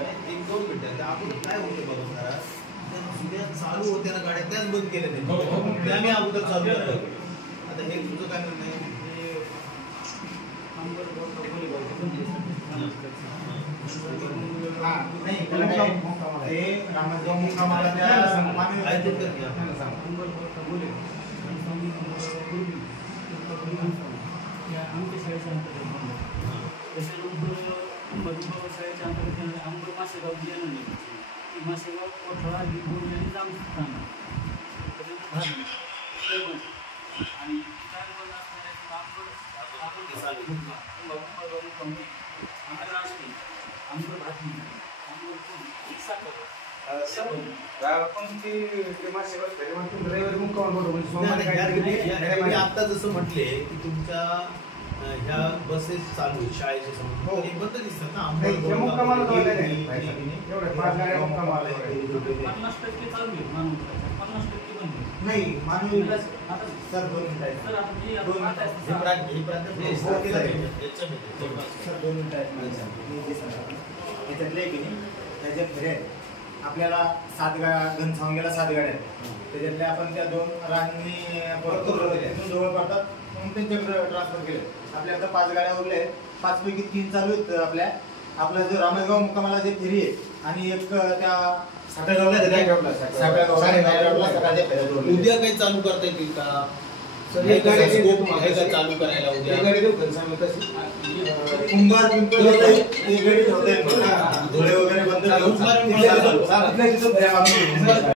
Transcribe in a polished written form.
एक दोन मिनिटं आपण काय होतं बघा जरा जुन्या चालू होत्या ना गाड्या त्याच बंद केल्या त्या आम्ही अगोदर चालू करतो. आता हे तुझं काय म्हणणं आहे? मासेगाव कोठळा आणि जामस्थान आणि आता जसं म्हटले की तुमच्या ह्या बसेस चालू शाळेचे बंद दिसतात ना. आपल्याला 7 घनसावंगीला 7 गाड्या आहेत. त्याच्यातल्या आपण त्या 2 रांनी जवळ पडतात म्हणून त्यांच्याकडे ट्रान्सफर केले. आपल्या आता 5 गाड्या उरल्या आहेत. 5 पैकी 3 चालू आहेत. आपला जो रामेगाव मुक्कामाला जे फेरी आहे आणि एक त्या उद्या काही चालू करता येतील का? चालू करायला उद्या कुंभार धुळे वगैरे बंद